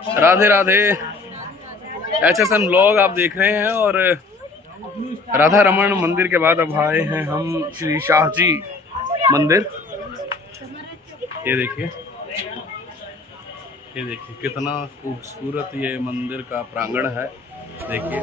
Radhe Radhe. HSN vlog आप देख रहे हैं और राधा रमन मंदिर के बाद अब आए हैं हम श्री शाहजी मंदिर। ये देखिए कितना खूबसूरत ये मंदिर का प्रांगण है। देखिए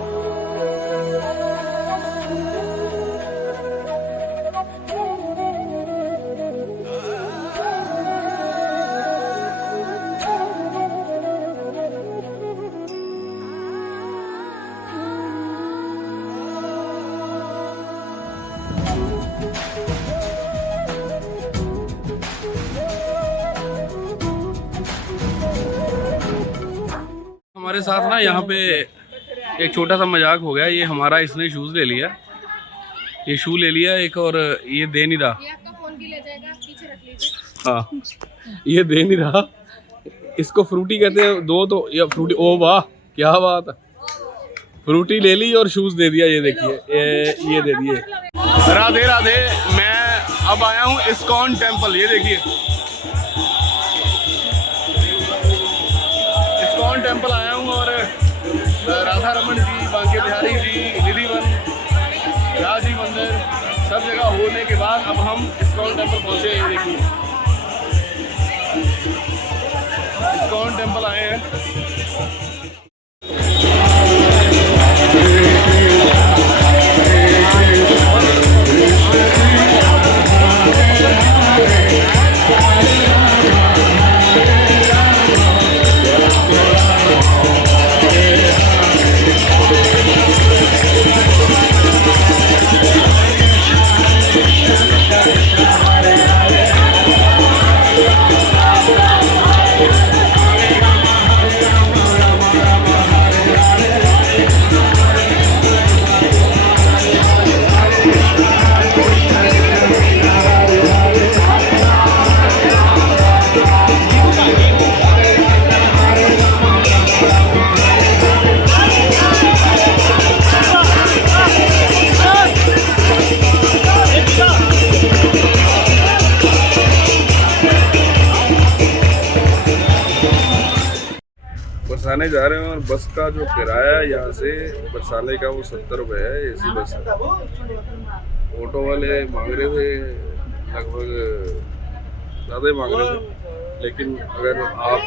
हमारे साथ ना यहाँ पे एक छोटा सा मजाक हो गया। ये हमारा इसने शूज ले लिया, ये शू ले लिया एक, और ये दे नहीं रहा। ये आपका फोन भी ले जाएगा, पीछे रख लीजिए। हाँ ये दे नहीं रहा। इसको फ्रूटी कहते हैं। दो तो ये फ्रूटी, ओ वाह क्या बात है, फ्रूटी ले ली और शूज दे दिया। ये देखिए ये दे दिए। राधे राधे। मैं अब आया हूँ इस्कॉन टेम्पल। ये देखिए इस्कॉन टेम्पल आया हूँ और राधा रमन जी, बांके बिहारी जी, निधिवन, शाहजी मंदिर सब जगह होने के बाद अब हम इस्कॉन टेम्पल पहुँचे। ये देखिए इस्कॉन टेम्पल आए हैं। बरसाने जा रहे हैं और बस का जो किराया यहाँ से बरसाने का वो 70 रुपये है। एसी बस है। ऑटो वाले मांग रहे थे लगभग ज़्यादा ही मांग रहे थे, लेकिन अगर आप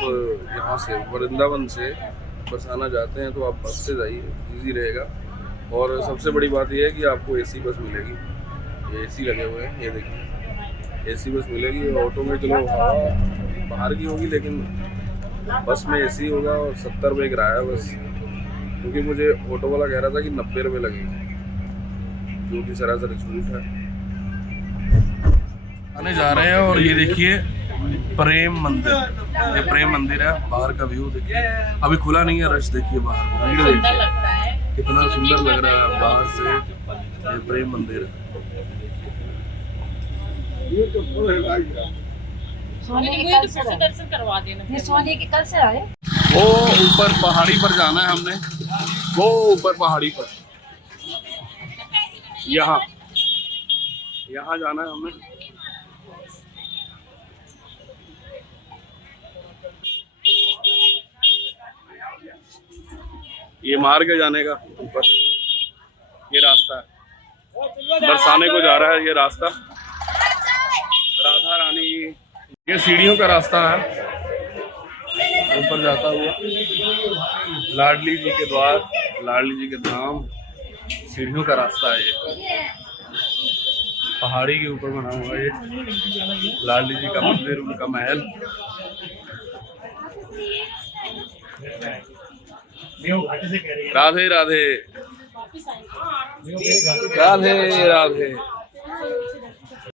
यहाँ से वृंदावन से बरसाना जाते हैं तो आप बस से जाइए, इजी रहेगा। और सबसे बड़ी बात यह है कि आपको एसी बस मिलेगी। ये एसी लगे हुए हैं, ये देखिए एसी बस मिलेगी। ऑटो में चलो हवा बाहर की होगी, लेकिन बस में एसी होगा और 70 रुपये किराया बस। क्योंकि मुझे ऑटो वाला कह रहा था कि 90 रुपये लगेंगे, जो कि सरासर झूठ है। आने जा रहे हैं और ये देखिए प्रेम मंदिर, ये प्रेम मंदिर है। बाहर का व्यू देखिए, अभी खुला नहीं है, रश देखिए बाहर, भीड़ देखिए कितना सुंदर लग रहा है बाहर से। ये प्रेम मंदिर है। दर्शन करवा देना। ये सोने के कल से आए। वो ऊपर पहाड़ी पर जाना है हमने, वो ऊपर पहाड़ी पर, यहाँ जाना है हमें। ये मार्ग है जाने का ऊपर, ये रास्ता है बरसाने को जा रहा है। ये रास्ता राधा रानी, ये सीढ़ियों का रास्ता है ऊपर जाता हुआ। लाडली जी के द्वार, लाडली जी के धाम, सीढ़ियों का रास्ता है। ये पहाड़ी के ऊपर बना हुआ है ये लाडली जी का मंदिर, उनका महल। राधे राधे। राधे राधे।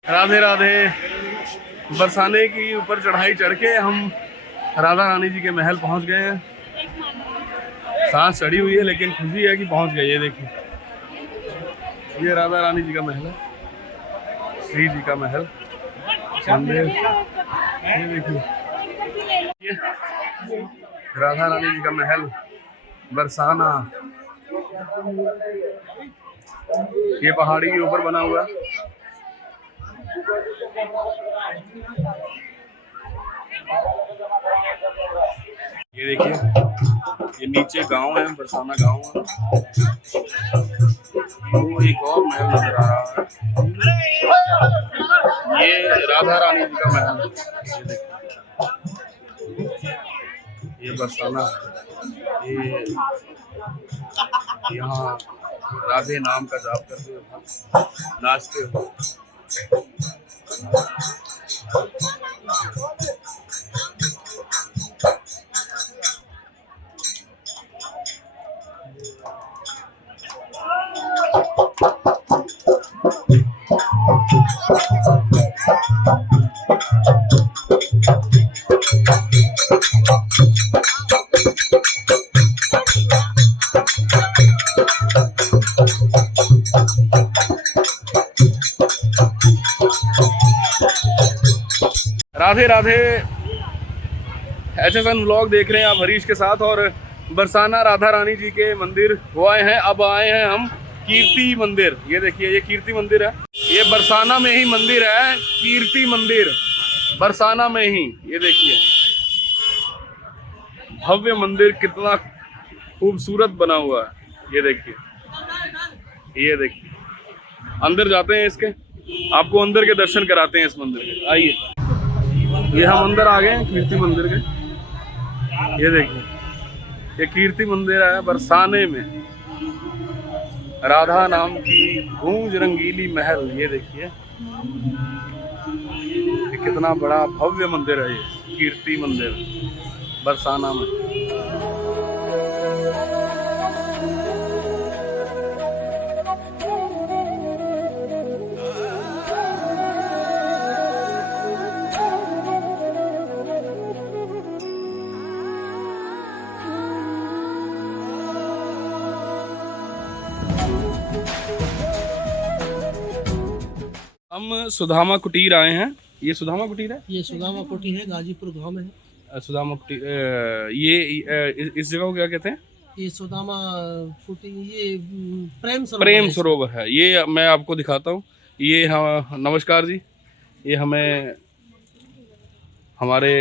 राधे राधे। बरसाने की ऊपर चढ़ाई चढ़ के हम राधा रानी जी के महल पहुंच गए हैं। सांस चढ़ी हुई है लेकिन खुशी है कि पहुंच गए। ये देखिए ये राधा रानी जी का महल है, श्री जी का महल मंदिर। ये देखिए राधा रानी जी का महल बरसाना, ये पहाड़ी के ऊपर बना हुआ है। ये देखिए, ये नीचे गांव है, बरसाना गांव है। वो एक और महल नजर आ रहा है, ये राधा रानी जी का महल है। ये देखिए, ये बरसाना है। ये यहाँ राधे नाम का जाप करते हुए नाचते हुए। राधे राधे, HSN व्लॉग देख रहे हैं आप हरीश के साथ। और बरसाना राधा रानी जी के मंदिर हो आए हैं। अब आए हैं हम कीर्ति मंदिर। ये देखिए, ये कीर्ति मंदिर है। ये बरसाना में ही मंदिर है, कीर्ति मंदिर बरसाना में ही। ये देखिए, भव्य मंदिर कितना खूबसूरत बना हुआ है। ये देखिए, ये देखिए, अंदर जाते हैं इसके, आपको अंदर के दर्शन कराते हैं इस मंदिर के। आइए, ये हम अंदर आ गए हैं कीर्ति मंदिर के। ये देखिए, ये कीर्ति मंदिर है बरसाने में, राधा नाम की गूंज रंगीली महल। ये देखिए, ये कितना बड़ा भव्य मंदिर है, ये कीर्ति मंदिर बरसाना में। हम सुदामा कुटीर आए हैं। ये सुदामा कुटीर है, ये सुदामा कुटीर है, गाजीपुर गांव में है। सुदामा कुटीर, ये इस जगह को क्या कहते हैं? ये सुदामा कुटीर, ये प्रेम सरोवर है। ये मैं आपको दिखाता हूँ। ये हाँ, नमस्कार जी। ये हमारे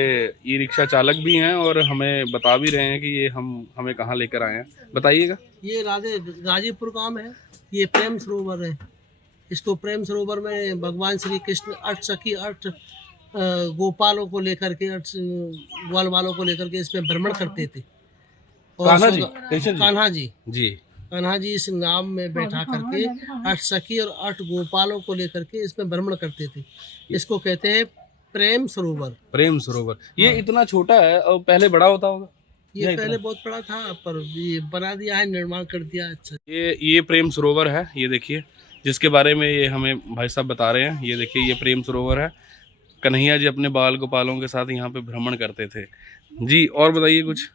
ई रिक्शा चालक भी हैं और हमें बता भी रहे हैं कि ये हमें कहाँ लेकर आए हैं। बताइएगा। ये गाजीपुर गांव में है। ये प्रेम सरोवर है। इसको प्रेम सरोवर में भगवान श्री कृष्ण 8 सखी 8 गोपालों को लेकर के, 8 ग्वाल वालों को लेकर के इसमें भ्रमण करते थे। और कान्हा जी, कान्हा जी जी, कान्हा जी इस नाव में बैठा करके 8 सखी और 8 गोपालों को लेकर के इसमें भ्रमण करते थे। इसको कहते हैं प्रेम सरोवर। प्रेम सरोवर। ये इतना छोटा है और पहले बड़ा होता होगा? ये पहले बहुत बड़ा था, पर ये बना दिया है, निर्माण कर दिया। अच्छा, ये प्रेम सरोवर है। ये देखिए, जिसके बारे में ये हमें भाई साहब बता रहे हैं। ये देखिए, ये प्रेम सरोवर है। कन्हैया जी अपने बाल गोपालों के साथ यहाँ पे भ्रमण करते थे जी। और बताइए कुछ।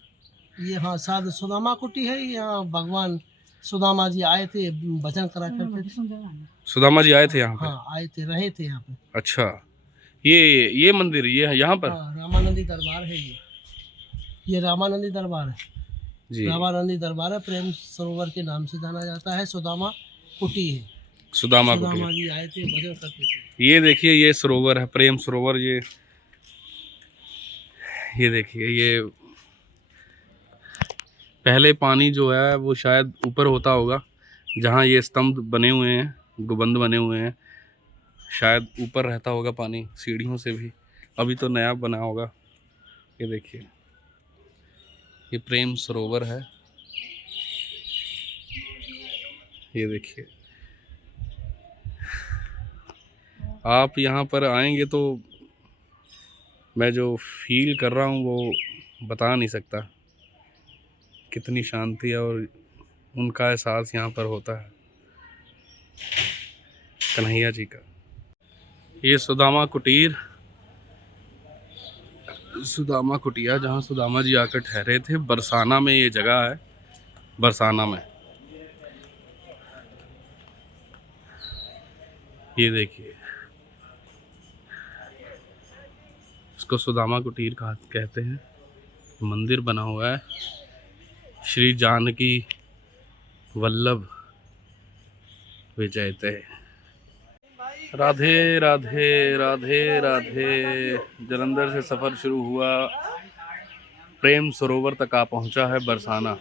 ये हाँ, साध सुदामा कुटी है। यहाँ भगवान सुदामा जी आए थे, भजन करा करते थे। सुदामा जी आए थे यहाँ पे? हाँ, आए थे, रहे थे यहाँ पे। अच्छा, ये मंदिर ये यहाँ पर? हाँ, रामानंदी दरबार है ये रामानंदी दरबार है जी। रामानंदी दरबार है। प्रेम सरोवर के नाम से जाना जाता है। सुदामा कुटी है। सुदामा सुदामा जी आए थे, भजन करते थे। ये देखिए, ये सरोवर है, प्रेम सरोवर। ये देखिए, ये पहले पानी जो है वो शायद ऊपर होता होगा, जहाँ ये स्तंभ बने हुए हैं, गुंबद बने हुए हैं, शायद ऊपर रहता होगा पानी सीढ़ियों से भी। अभी तो नया बना होगा। ये देखिए, ये प्रेम सरोवर है। ये देखिए, आप यहाँ पर आएंगे तो मैं जो फील कर रहा हूँ वो बता नहीं सकता। कितनी शांति है और उनका एहसास यहाँ पर होता है, कन्हैया जी का। ये सुदामा कुटीर, सुदामा कुटिया, जहाँ सुदामा जी आकर ठहरे थे। बरसाना में ये जगह है, बरसाना में। ये देखिए, इसको सुदामा कुटीर कहते हैं। मंदिर बना हुआ है श्री जानकी वल्लभ विजयते। राधे राधे राधे राधे। जलंधर से सफ़र शुरू हुआ प्रेम सरोवर तक आ पहुंचा है बरसाना,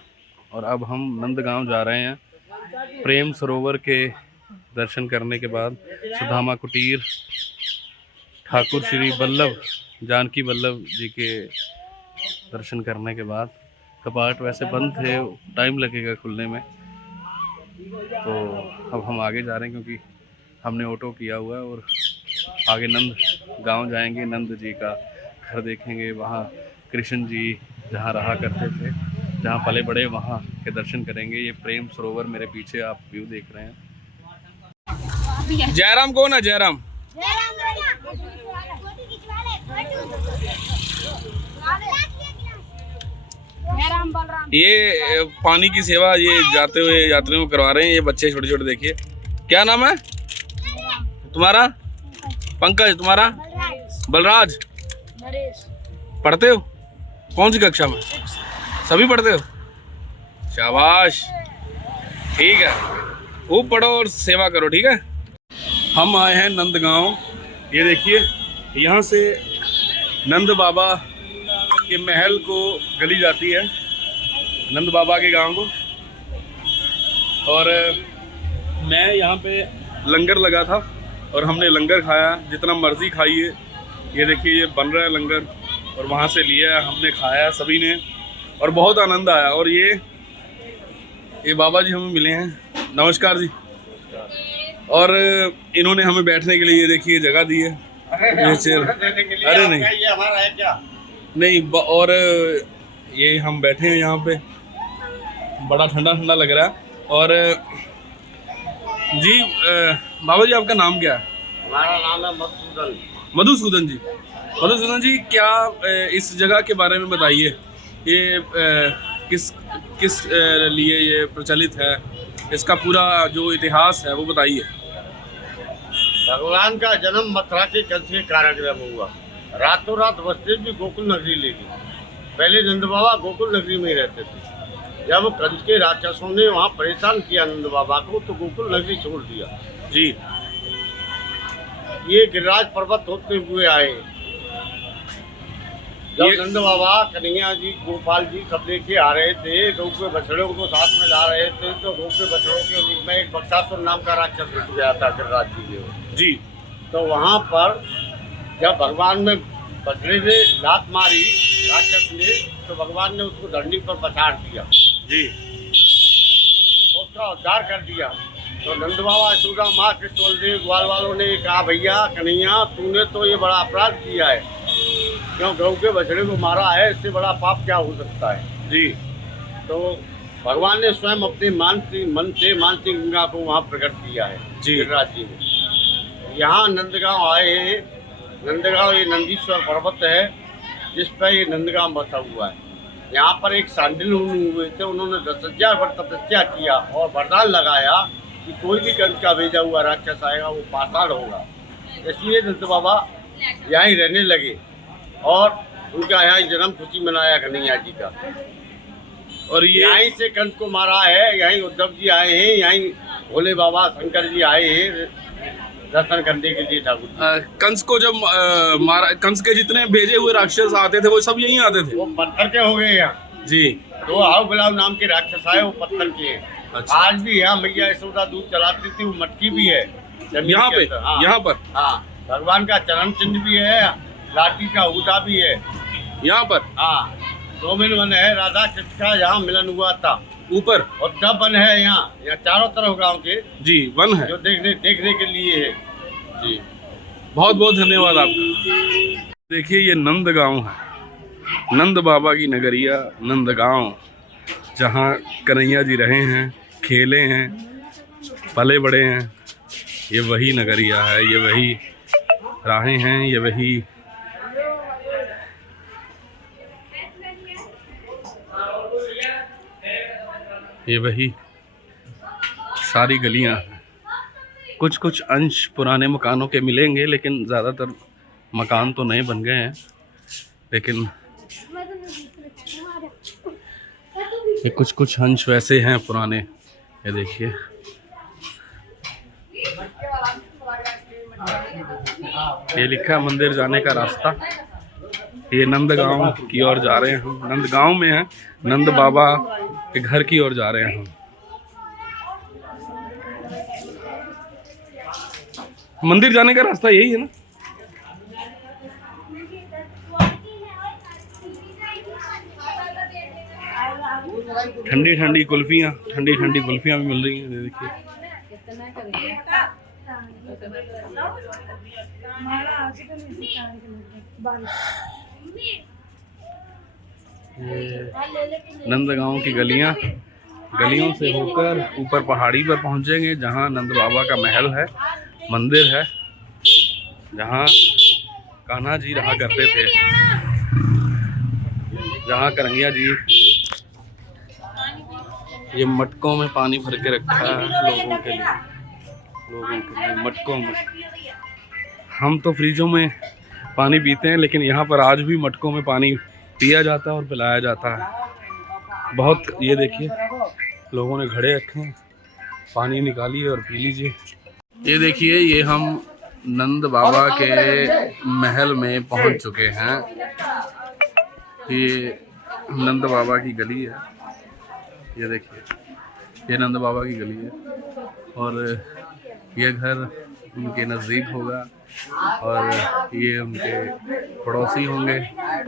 और अब हम नंदगांव जा रहे हैं। प्रेम सरोवर के दर्शन करने के बाद सुदामा कुटीर, ठाकुर श्री वल्लभ जानकी वल्लभ जी के दर्शन करने के बाद, कपाट वैसे बंद थे, टाइम लगेगा खुलने में, तो अब हम आगे जा रहे हैं क्योंकि हमने ऑटो किया हुआ है और आगे नंद गांव जाएंगे। नंद जी का घर देखेंगे, वहाँ कृष्ण जी जहाँ रहा करते थे, जहाँ पले बड़े, वहाँ के दर्शन करेंगे। ये प्रेम सरोवर मेरे पीछे आप व्यू देख रहे हैं। जयराम कौन है? जयराम ये पानी की सेवा ये जाते हुए यात्रियों को करवा रहे हैं। ये बच्चे छोटे छोटे, देखिए। क्या नाम है तुम्हारा? पंकज। तुम्हारा? बलराज। पढ़ते हो? कौन सी कक्षा में? सभी पढ़ते हो? शाबाश, ठीक है, खूब पढ़ो और सेवा करो, ठीक है। हम आए हैं नंदगांव। ये देखिए, यहाँ से नंद बाबा के महल को गली जाती है, नंद बाबा के गांव को। और मैं यहाँ पे लंगर लगा था और हमने लंगर खाया, जितना मर्जी खाइए। ये देखिए, ये बन रहा है लंगर, और वहाँ से लिया, हमने खाया सभी ने, और बहुत आनंद आया। और ये बाबा जी हमें मिले हैं, नमस्कार जी। और इन्होंने हमें बैठने के लिए, ये देखिए, जगह दी है। ये चेयर, अरे नहीं, ये हमारा है क्या? नहीं, और ये हम बैठे हैं यहाँ पे, बड़ा ठंडा ठंडा लग रहा है। और जी बाबा जी, आपका नाम क्या है? हमारा नाम है मधुसूदन। मधुसूदन जी। मधुसूदन जी, क्या इस जगह के बारे में बताइए। ये किस लिए ये प्रचलित है, इसका पूरा जो इतिहास है वो बताइए। भगवान का जन्म मथुरा के कंस के कारागृह में हुआ। रातों रात वसुदेव जी गोकुल नगरी ले गए। पहले नंद बाबा गोकुल नगरी में ही रहते थे। जब कंस के राक्षसों ने वहाँ परेशान किया नंद बाबा को, तो गोकुल नगरी छोड़ दिया जी। ये गिरिराज पर्वत होते हुए आए। जब नंद बाबा, कन्हैया जी, गोपाल जी सब लेके आ रहे थे, गौ के बछड़ों को साथ में ला रहे थे, तो गौ के बछड़ों के रूप में एक बक्सासुर नाम का राक्षस घुस गया था गिरिराज जी जी। तो वहाँ पर जब भगवान में बछड़े ने लात मारी राक्षस ने, तो भगवान ने उसको धरनी पर पछाड़ दिया जी, उसका उद्धार कर दिया। तो नंद बाबा, यशोदा माँ, कृष्ण बलदेव, ग्वाल वालों ने कहा, भैया कन्हैया, तूने तो ये बड़ा अपराध किया है, क्यों गौ के बछड़े को मारा है, इससे बड़ा पाप क्या हो सकता है जी। तो भगवान ने स्वयं अपने मन से मानसी गंगा को वहाँ प्रकट किया है जी। गिरिराज जी ने। यहाँ नंदगांव आए हैं। नंदगांव ये नंदीश्वर पर्वत है जिस पर ये नंदगांव बसा हुआ है। यहाँ पर एक सांडिल हुए थे, उन्होंने 10,000 वर्ष तपस्या किया और वरदान लगाया कि कोई भी कंस का भेजा हुआ राक्षस आएगा वो पाषाण होगा। इसलिए नंद बाबा यहाँ ही रहने लगे और उनका यहाँ जन्म खुशी मनाया कन्हैया जी का। और ये यहीं से कंस को मारा है, यहीं उद्धव जी आए हैं, यहीं भोले बाबा शंकर जी आए हैं दर्शन करने के लिए ठाकुर। कंस को जब मारा, कंस के जितने भेजे हुए राक्षस आते थे वो सब यहीं आते थे? वो पत्थर के हो गए यहाँ जी। 2 हाव बिलाव नाम के राक्षस आए, वो पत्थर के हैं। अच्छा। आज भी यहाँ मैया यशोदा दूध चलाती थी, वो मटकी भी है यहाँ पे? हाँ, यहाँ पर? हाँ, भगवान का चरण चिन्ह भी है, लाठी का ऊटा भी है यहाँ पर। हाँ, 2 वन है, राधा कृष्ण का यहाँ मिलन हुआ था ऊपर, और 10 वन है यहाँ चारों तरफ गांव के जी, वन है जो देखने के लिए है जी। बहुत बहुत धन्यवाद आपका। देखिए, ये नंदगांव है, नंद बाबा की नगरिया नंदगांव, जहाँ कन्हैया जी रहे हैं, खेले हैं, पले बड़े हैं। ये वही नगरिया है, ये वही राहें हैं, ये वही सारी गलियां हैं। कुछ कुछ अंश पुराने मकानों के मिलेंगे, लेकिन ज़्यादातर मकान तो नए बन गए हैं। लेकिन ये कुछ कुछ अंश वैसे हैं पुराने। ये देखिए, ये लिखा है मंदिर जाने का रास्ता। ये नंदगांव की ओर जा रहे हैं हम। नंदगांव में है, नंद बाबा के घर की ओर जा रहे हैं हम। मंदिर जाने का रास्ता यही है ना। ठंडी ठंडी कुल्फियाँ भी मिल रही हैं, ये देखिए। नंदगांव की गलियों से होकर ऊपर पहाड़ी पर पहुंचेंगे, जहां नंद बाबा का महल है, मंदिर है, जहां कान्हा जी रहा करते थे, जहां कन्हैया जी ये मटकों में पानी भर के रखा है लोगों के लिए मटकों में। हम तो फ्रिजों में पानी पीते हैं, लेकिन यहाँ पर आज भी मटकों में पानी पिया जाता है और पिलाया जाता है। बहुत, ये देखिए लोगों ने घड़े रखे हैं, पानी निकालिए और पी लीजिए। ये देखिए, ये हम नंद बाबा के महल में पहुँच चुके हैं। ये नंद बाबा की गली है, ये देखिए, ये नंद बाबा की गली है और ये घर उनके नज़दीक होगा और ये उनके पड़ोसी होंगे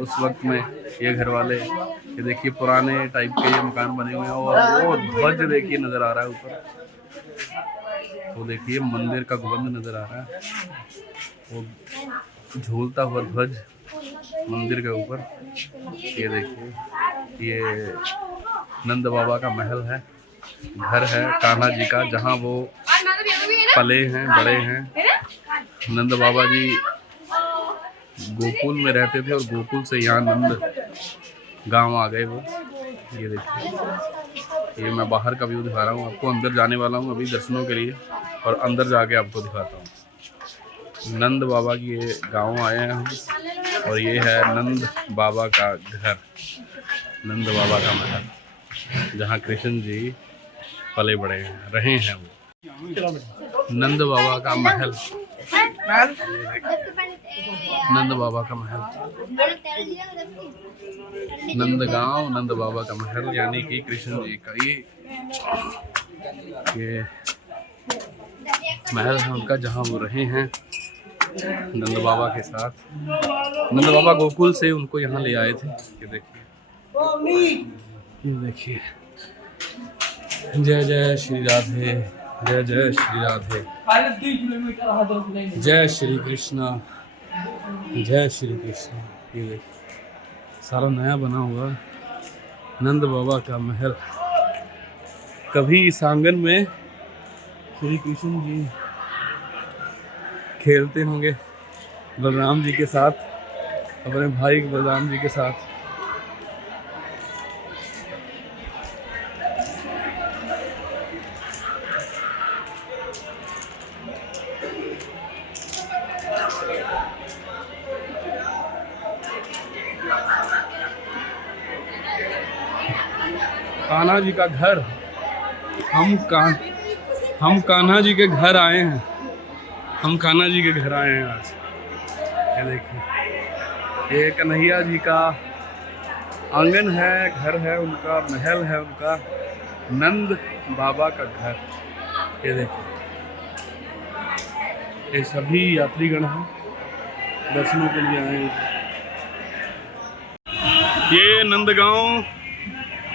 उस वक्त में, ये घर वाले। ये देखिए पुराने टाइप के ये मकान बने हुए हैं और वो ध्वज देखिए नज़र आ रहा है ऊपर, वो देखिए मंदिर का गुंबद नज़र आ रहा है, वो झूलता हुआ ध्वज मंदिर के ऊपर। ये देखिए, ये नंद बाबा का महल है, घर है कान्हा जी का, जहाँ वो पले हैं, बड़े हैं। नंद बाबा जी गोकुल में रहते थे और गोकुल से यहाँ नंद गांव आ गए वो। ये देखिए, ये मैं बाहर का व्यू दिखा रहा हूँ आपको, अंदर जाने वाला हूँ अभी दर्शनों के लिए और अंदर जाके आपको दिखाता हूँ। नंद बाबा की ये गांव आए हैं हम और ये है नंद बाबा का घर, नंद बाबा का महल, जहाँ कृष्ण जी पले बड़े हैं, रहे हैं वो। नंद बाबा का महल, नंद बाबा का महल, नंदगांव नंद बाबा का महल, यानी कि कृष्ण जी का ये महल है उनका, जहाँ वो रहे हैं नंद बाबा के साथ। नंद बाबा गोकुल से उनको यहाँ ले आए थे। ये देखिए, ये देखिए, जय जय श्री राधे, जय जय श्री राधे, जय श्री कृष्णा, जय श्री कृष्णा। ये देखिए सारा नया बना हुआ नंद बाबा का महल। कभी इस आंगन में श्री कृष्ण जी खेलते होंगे बलराम जी के साथ, अपने भाई बलराम जी के साथ। कान्हा जी का घर, हम कान्हा जी के घर आए हैं, हम कान्हा जी के घर आए हैं आज। ये देखिए, ये कन्हैया जी का आंगन है, घर है उनका, महल है उनका, नंद बाबा का घर। ये देखिए, ये सभी यात्रीगण हैं, दर्शनों के लिए आए हैं। ये नंदगांव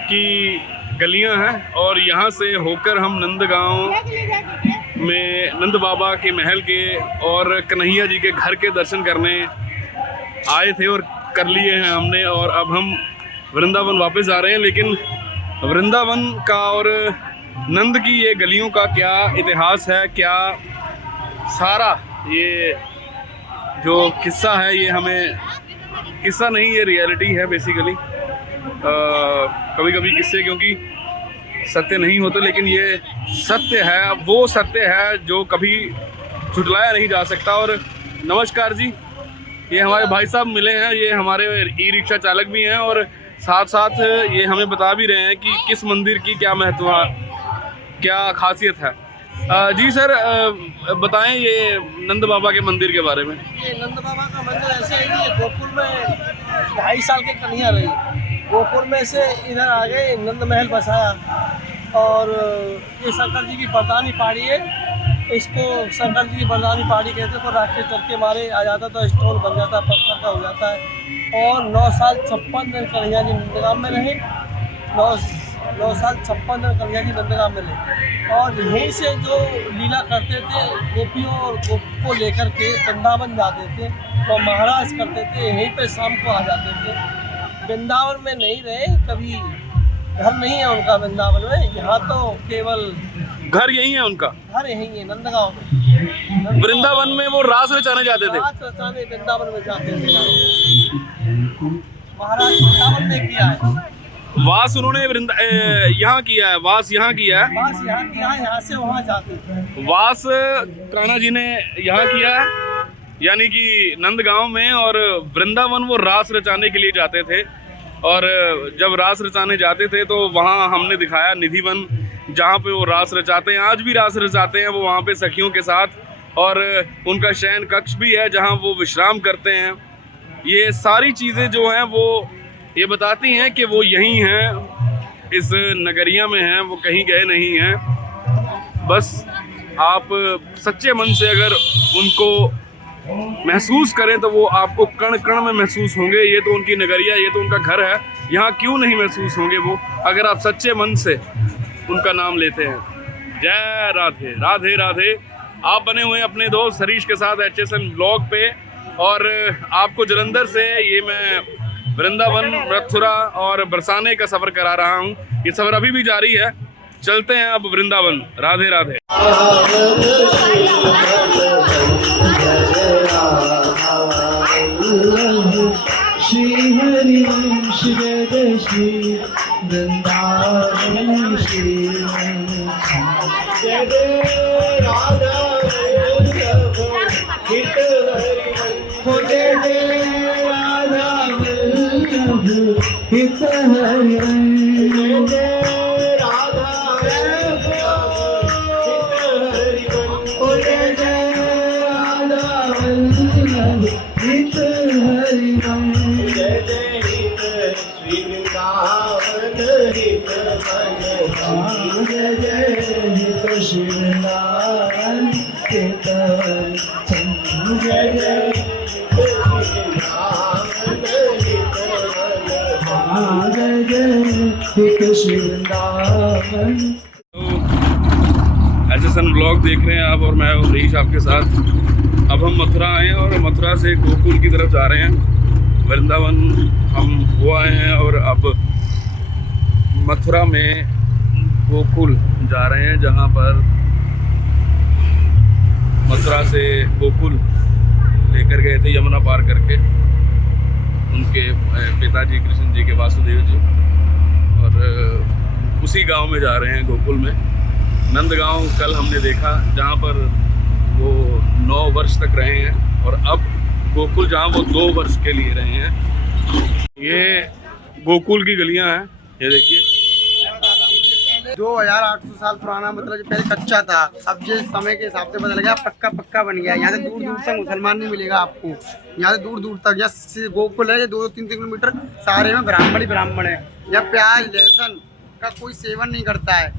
की गलियां हैं और यहाँ से होकर हम नंदगांव में नंद बाबा के महल के और कन्हैया जी के घर के दर्शन करने आए थे और कर लिए हैं हमने। और अब हम वृंदावन वापस आ रहे हैं, लेकिन वृंदावन का और नंद की ये गलियों का क्या इतिहास है, क्या सारा ये जो किस्सा है, ये हमें किस्सा नहीं, ये रियलिटी है बेसिकली। कभी कभी किस्से क्योंकि सत्य नहीं होते, लेकिन ये सत्य है, वो सत्य है जो कभी झुटलाया नहीं जा सकता। और नमस्कार जी, ये हमारे भाई साहब मिले हैं, ये हमारे ई रिक्शा चालक भी हैं और साथ साथ ये हमें बता भी रहे हैं कि किस मंदिर की क्या महत्व, क्या खासियत है। जी सर, बताएं ये नंद बाबा के मंदिर के बारे में। ये नंद बाबा का मंदिर ऐसे है कि गोकुल में 2.5 साल के कन्या रही, गोकुल में से इधर आ गए, नंद महल बसाया। और ये शंकर जी की बरदानी पहाड़ी है, इसको शंकर जी की बरदानी पहाड़ी कहते हैं। तो राक्षस चल के मारे आ जाता तो स्टोन बन जाता है, पत्थर का हो जाता है। और 9 साल 56 दिन कन्हैया जी नंदगाम में रहे, 9 साल 56 दिन कन्हैया जी नंदगाम में रहे। और यहीं से जो लीला करते थे, गोपियों और गोप को लेकर के वृंदावन जाते थे, वो महाराज करते थे, यहीं पे शाम को आ जाते थे। वृंदावन में नहीं रहे कभी, घर नहीं है उनका वृंदावन में, यहाँ तो केवल घर यही है उनका, घर यहीं है नंदगांव में। वृंदावन में वो रास रचाने जाते थे। रास रचाने वृंदावन में जाते थे महाराज, वृंदावन में किया है वास, उन्होंने यहाँ किया है, वास यहाँ किया है, वास यहाँ किया है, यहाँ से वहाँ जाते थे। वास कान्हा जी ने यहाँ किया है, यानी कि नंदगांव में। और वृंदावन वो रास रचाने के लिए जाते थे। और जब रास रचाने जाते थे तो वहाँ हमने दिखाया निधिवन, जहाँ पे वो रास रचाते हैं, आज भी रास रचाते हैं वो वहाँ पे सखियों के साथ। और उनका शयन कक्ष भी है जहाँ वो विश्राम करते हैं। ये सारी चीज़ें जो हैं वो ये बताती हैं कि वो यहीं हैं, इस नगरिया में हैं, वो कहीं गए नहीं हैं। बस आप सच्चे मन से अगर उनको महसूस करें तो वो आपको कण कण में महसूस होंगे। ये तो उनकी नगरिया, ये तो उनका घर है, यहाँ क्यों नहीं महसूस होंगे वो, अगर आप सच्चे मन से उनका नाम लेते हैं। जय राधे राधे राधे। आप बने हुए हैं अपने दोस्त हरीश के साथ HSN ब्लॉग पे। और आपको जलंधर से ये मैं वृंदावन, मथुरा और बरसाने का सफ़र करा रहा हूँ। ये सफ़र अभी भी जारी है, चलते हैं अब वृंदावन। राधे राधे। श्री हरि वंश जय श्री वृंदावन श्री जय राधा हित हरि वंश जय राधा हित हरि वंश जय राधा हित हरि वंश जय जय हित श्री वृंदावन हित मन, जय जय हित श्री वृंदावन हित मन, जय जय जय जय हित श्री वृंदावन। HSN ब्लॉग देख रहे हैं आप और मैं हरीश आपके साथ। अब हम मथुरा आए हैं और मथुरा से गोकुल की तरफ जा रहे हैं। वृंदावन हम हो आए हैं और अब मथुरा में गोकुल जा रहे हैं, जहाँ पर मथुरा से गोकुल लेकर गए थे यमुना पार करके उनके पिताजी कृष्ण जी के वासुदेव जी। और उसी गांव में जा रहे हैं गोकुल में। नंदगांव कल हमने देखा जहाँ पर वो 9 वर्ष तक रहे हैं, और अब गोकुल जहाँ वो 2 वर्ष के लिए रहे हैं। ये गोकुल की गलियाँ हैं, ये देखिए। 2800 साल पुराना, मतलब जो पहले कच्चा था, अब जिस समय के हिसाब से बदल गया, पक्का पक्का बन गया। यहाँ से दूर दूर तक मुसलमान नहीं मिलेगा आपको, यहाँ से दूर दूर तक। यहाँ गोकुल है 2-3 किलोमीटर, सारे में ब्राह्मण ही ब्राह्मण है। यहाँ प्याज लहसुन का कोई सेवन नहीं करता है,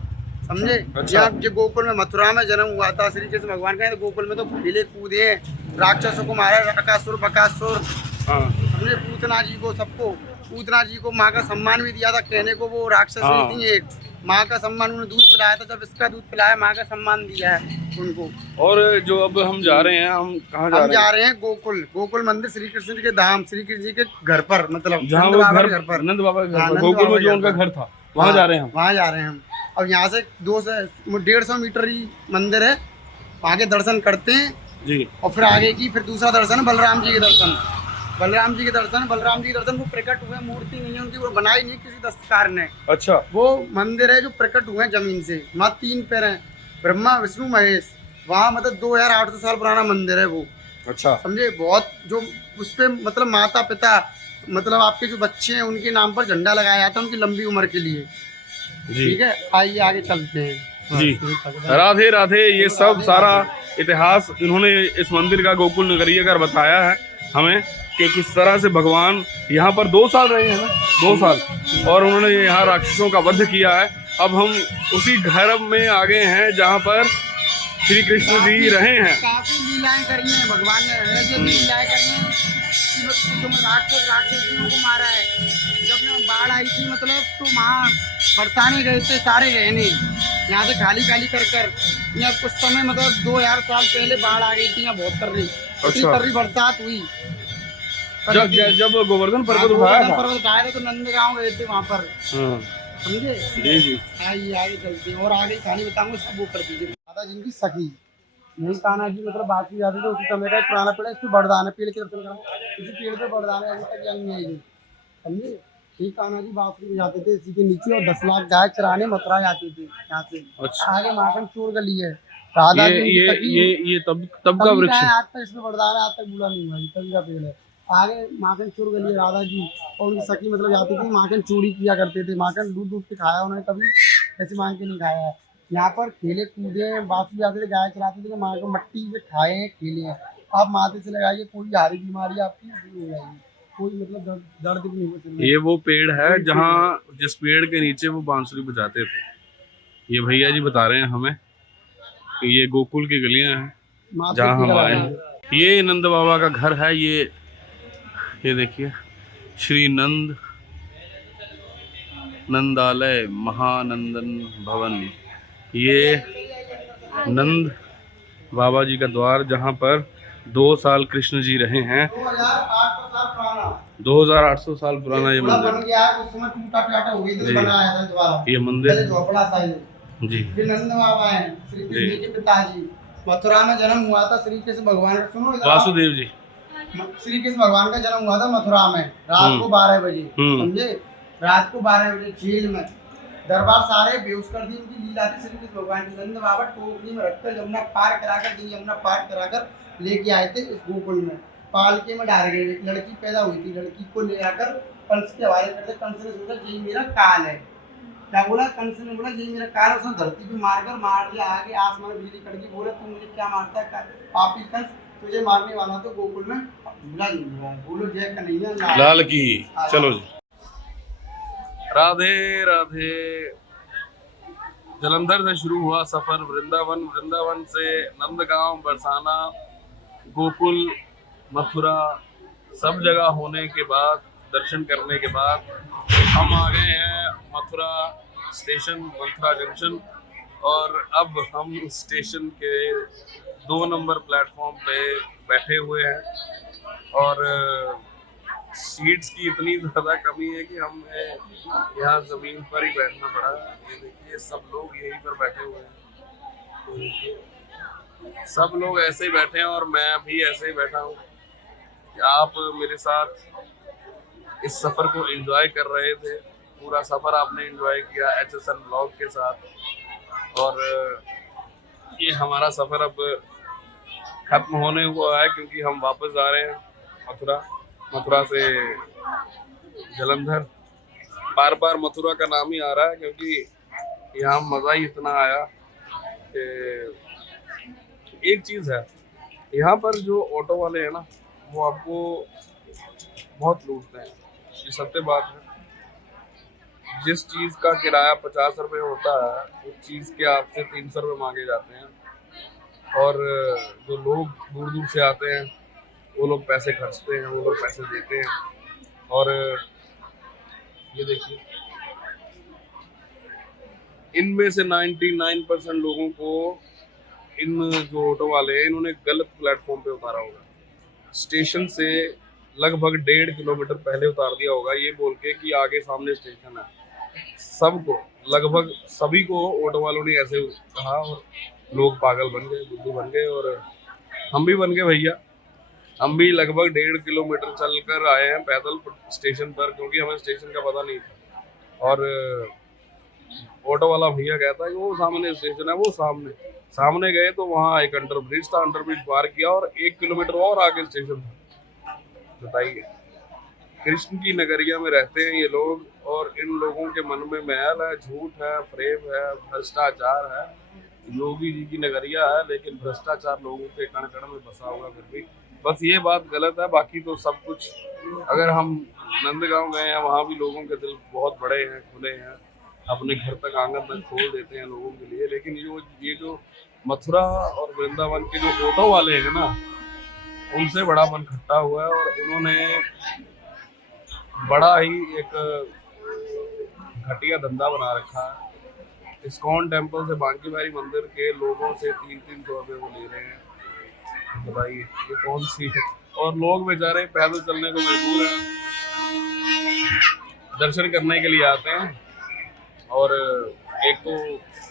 समझे। अच्छा। यहाँ जो गोकुल में मथुरा में जन्म हुआ था श्री कृष्ण भगवान का, तो गोकुल में तो खेले कूदे, राक्षसों को मारा, रकासुर बकासुर, समझे, पूतना जी को, सबको, पूतना जी को माँ का सम्मान भी दिया था। कहने को वो राक्षस नहीं थी, एक माँ का सम्मान, उन्होंने दूध पिलाया था, जब इसका दूध पिलाया माँ का सम्मान दिया है उनको। और जो अब हम जा रहे हैं, हम कहाँ हम जा रहे हैं गोकुल, गोकुल मंदिर, श्री कृष्ण जी के धाम, श्री कृष्ण जी के घर पर, मतलब जहाँ वो घर पर, नंद बाबा के घर पर, गोकुल में जो उनका घर था, वहाँ जा रहे हैं हम। वहाँ जा रहे हैं हम। अब यहाँ से 150 मीटर ही मंदिर है, वहाँ के दर्शन करते हैं जी। और फिर आगे की फिर दूसरा दर्शन है बलराम जी के दर्शन। बलराम जी के दर्शन, बलराम जी के दर्शन वो प्रकट हुए, मूर्ति नहीं है उनकी, वो बनाई नहीं किसी दस्तकार ने। अच्छा। वो मंदिर है जो प्रकट हुए जमीन से, वहाँ 3 पैर हैं, ब्रह्मा विष्णु महेश। वहाँ मतलब 2800 साल पुराना मंदिर है वो। अच्छा। समझे, बहुत जो उस पे मतलब माता पिता, मतलब आपके जो बच्चे हैं उनके नाम पर झंडा लगाया जाता है, उनकी लंबी उम्र के लिए। ठीक है, आइए आगे चलते हैं। जी राधे राधे। ये सब सारा इतिहास इन्होंने इस मंदिर का गोकुल नगरी का बताया है हमें कि किस तरह से भगवान यहाँ पर 2 साल रहे हैं ना, 2 साल, और उन्होंने यहाँ राक्षसों का वध किया है। अब हम उसी घर में आ गए हैं जहाँ पर श्री कृष्ण जी रहे हैं। काफी लीलाएं करी हैं भगवान ने, ऐसे लीलाएं करी हैं कि राक्षसियों को मारा है। जब यहाँ बाढ़ आई थी मतलब तो वहाँ बरसाने गए थे सारे रहने, यहाँ से खाली खाली कर यहाँ कुछ समय मतलब 2000 साल पहले बाढ़ आ गई थी यहाँ बहुत कर रही बरसात हुई। जब गोवर्धन पर्वत उठाया था तो नंदगांव गए थे वहाँ पर, समझे? जी जी। आइए आगे चलते हैं और आगे कहानी बताऊंगा, सब वो कर दीजिए। माता जिनकी सखी यही कान्हा जी मतलब बात की जाती थी उसी समय का पुराना पेड़ है, इसमें बरदान है, पेड़ के दर्शन करा इसी पेड़ पे बरदान है, अभी तक यंग है ये, समझे? यही कान्हा जी बांसुरी बजाते थे इसी के नीचे, और 10 लाख गाय चराने मथुरा जाते थे यहाँ से। अच्छा। आगे माखन चोर गली है, राधा ये तब का वृक्ष है। आज तक इसमें बरदान है, आज तक बुला नहीं हुआ, तभी का पेड़ है। आगे माखन चोर गली है, राधा जी और उनकी सखी मतलब जाती थी, माखन चोरी किया करते थे, माखन दूध दूध के खाया उन्होंने, कभी ऐसे मांग के नहीं खाया है। यहाँ पर खेले कूदे बाकी जाते थे, गाय चलाते थे, माँ को मट्टी से खाए हैं, खेले हैं। आप माथे से लगाइए, कोई हारी बीमारी आपकी दूर हो जाएगी, कोई मतलब दर्द भी नहीं होता। ये वो पेड़ है जहाँ जिस पेड़ के नीचे वो बांसुरी बजाते थे। ये भैया जी बता रहे हैं हमें कि ये गोकुल की गलियां हैं जहाँ हम आए हैं। ये नंद बाबा का घर है। ये देखिए श्री नंदालय महानंदन भवन। ये नंद बाबा जी का द्वार जहाँ पर 2 साल कृष्ण जी रहे हैं। 2800 साल पुराना ये मंदिर बन गया, उस समय टूटा टाटा हो गई, तो बनाया था दोबारा। ये मंदिर झोपड़ा था ये जी। नंद बाबा है श्री कृष्ण के पिताजी। मथुरा में जन्म हुआ था श्री कृष्ण भगवान का, सुनो वासुदेव जी। श्री कृष्ण भगवान का जन्म हुआ था मथुरा में रात को 12 बजे, समझे? रात को 12 बजे झील में दरबार सारे बेहोश कर दी, उनकी लीला थी श्री कृष्ण भगवान की। नंद बाबा टोकरी में रखकर यमुना पार कराकर लेके आए थे इस गोकुल में। पालके में डाल गए, एक लड़की पैदा हुई थी, लड़की को ले आकर कंस के हवाले करते। कंस ने सोचा यही मेरा काल है, क्या बोला कंस ने? बोला यही मेरा काल है। उसने धरती पे मार दिया। आगे आसमान में बिजली कड़की, बोला तू मुझे क्या मारता है पापी कंस, तुझे मारने वाला तो गोकुल में भूला नहीं हुआ। बोलो जय कन्हैया लाल की। चलो जी, राधे राधे। जलंधर से शुरू हुआ सफर वृंदावन से नंदगांव, बरसाना, गोकुल, मथुरा, सब जगह होने के बाद, दर्शन करने के बाद हम आ गए हैं मथुरा स्टेशन, मथुरा जंक्शन। और अब हम स्टेशन के 2 नंबर प्लेटफॉर्म पे बैठे हुए हैं और सीट्स की इतनी ज़्यादा कमी है कि हमें यहाँ ज़मीन पर ही बैठना पड़ा। ये देखिए सब लोग यहीं पर बैठे हुए हैं, सब लोग ऐसे ही बैठे हैं और मैं भी ऐसे ही बैठा हूँ। आप मेरे साथ इस सफ़र को एंजॉय कर रहे थे, पूरा सफ़र आपने एंजॉय किया HSN ब्लॉग के साथ। और ये हमारा सफ़र अब ख़त्म होने हुआ है क्योंकि हम वापस जा रहे हैं मथुरा से जलंधर। बार बार मथुरा का नाम ही आ रहा है क्योंकि यहाँ मज़ा ही इतना आया कि एक चीज़ है, यहाँ पर जो ऑटो वाले हैं ना वो आपको बहुत लूटते हैं, ये सत्य बात है। जिस चीज़ का किराया 50 रुपये होता है उस चीज़ के आपसे 300 रुपये मांगे जाते हैं। और जो लोग दूर दूर से आते हैं वो लोग पैसे खर्चते हैं, वो लोग पैसे देते हैं। और ये देखिए इनमें से 99% लोगों को इन जो ऑटो वाले हैं इन्होंने गलत प्लेटफॉर्म पे उतारा होगा। स्टेशन से लगभग 1.5 किलोमीटर पहले उतार दिया होगा ये बोल के कि आगे सामने स्टेशन है। सबको, लगभग सभी को ऑटो वालों ने ऐसे कहा और लोग पागल बन गए, बुद्धू बन गए और हम भी बन गए भैया। हम भी लगभग 1.5 किलोमीटर चलकर आए हैं पैदल स्टेशन पर क्योंकि हमें स्टेशन का पता नहीं था। और ऑटो वाला भैया कहता है कि वो सामने स्टेशन है, वो सामने गए तो वहाँ एक अंडरब्रिज था, अंडरब्रिज पार किया और 1 किलोमीटर और आगे स्टेशन था। बताइए, कृष्ण की नगरिया में रहते हैं ये लोग और इन लोगों के मन में मैल है, झूठ है, फ्रेब है, भ्रष्टाचार है। योगी जी की नगरिया है लेकिन भ्रष्टाचार लोगों के कण कण में बसा हुआ फिर भी। बस ये बात गलत है, बाकी तो सब कुछ। अगर हम नंदगांव गए हैं, वहाँ भी लोगों के दिल बहुत बड़े हैं, खुले हैं, अपने घर तक आंगन तक खोल देते हैं लोगों के लिए। लेकिन ये जो मथुरा और वृंदावन के जो ऑटो वाले हैं ना, उनसे बड़ा मन खट्टा हुआ है और उन्होंने बड़ा ही एक घटिया धंधा बना रखा है। इस्कॉन टेम्पल से बांकी बिहारी मंदिर के लोगों से 300 रुपये वो ले रहे हैं। बताइए ये कौन सी है? और लोग बेचारे पैदल चलने को मजबूर हैं, दर्शन करने के लिए आते हैं और एक तो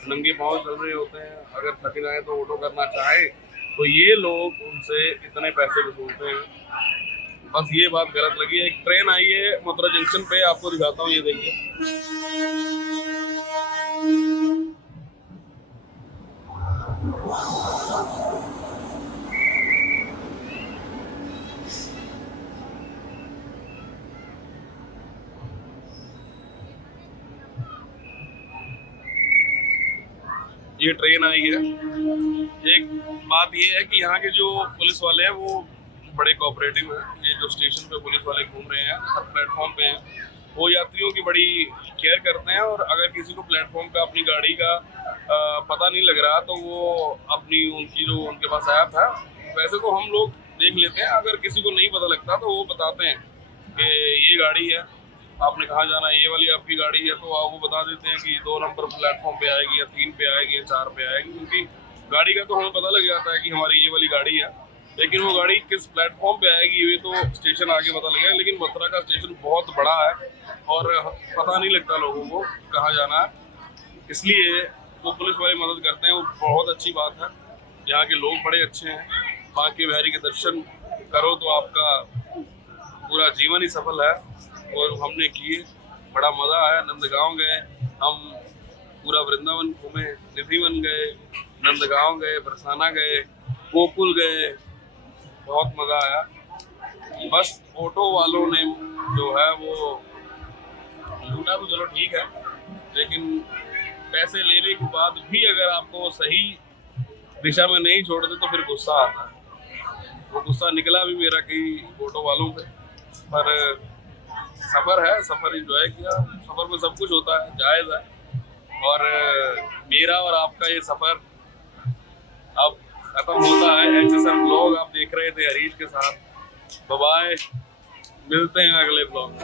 नंगे पाँव चल रहे होते हैं। अगर थक जाए तो ऑटो करना चाहे तो ये लोग उनसे इतने पैसे वसूलते हैं। बस ये बात गलत लगी है। एक ट्रेन आई है मथुरा जंक्शन पे, आपको दिखाता हूँ, ये देखिए। ये ट्रेन आई है। एक बात ये है कि यहाँ के जो पुलिस वाले हैं वो बड़े कोऑपरेटिव हैं। ये जो स्टेशन पे पुलिस वाले घूम रहे हैं, हर प्लेटफॉर्म पे हैं, वो यात्रियों की बड़ी केयर करते हैं। और अगर किसी को प्लेटफॉर्म पे अपनी गाड़ी का पता नहीं लग रहा तो वो अपनी उनके पास ऐप है, वैसे तो हम लोग देख लेते हैं। अगर किसी को नहीं पता लगता तो वो बताते हैं कि ये गाड़ी है, आपने कहाँ जाना है, ये वाली आपकी गाड़ी है, तो आप वो बता देते हैं कि 2 नंबर प्लेटफॉर्म पे आएगी या 3 पे आएगी या 4 पे आएगी। क्योंकि गाड़ी का तो हमें पता लग जाता है कि हमारी ये वाली गाड़ी है, लेकिन वो गाड़ी किस प्लेटफॉर्म पे आएगी ये तो स्टेशन आगे पता लगेगा। लेकिन मथुरा का स्टेशन बहुत बड़ा है और पता नहीं लगता लोगों को कहाँ जाना है, इसलिए वो पुलिस वाले मदद करते हैं। वो बहुत अच्छी बात है। यहाँ के लोग बड़े अच्छे हैं। बांके बिहारी के दर्शन करो तो आपका पूरा जीवन ही सफल है। और हमने किए, बड़ा मज़ा आया। नंदगांव गए हम, पूरा वृंदावन घूमे, निधिवन गए, नंदगांव गए, बरसाना गए, गोकुल गए, बहुत मज़ा आया। बस ऑटो वालों ने जो है वो लूटा तो चलो ठीक है, लेकिन पैसे लेने के बाद भी अगर आपको सही दिशा में नहीं छोड़ते तो फिर गुस्सा आता है। वो गुस्सा निकला भी मेरा कई ऑटो वालों पे। पर सफ़र है, सफ़र एंजॉय किया। सफ़र में सब कुछ होता है, जायज़ है। और मेरा और आपका ये सफ़र अब ख़त्म होता है। HSR ब्लॉग आप देख रहे थे हरीश के साथ। बाय, मिलते हैं अगले ब्लॉग में।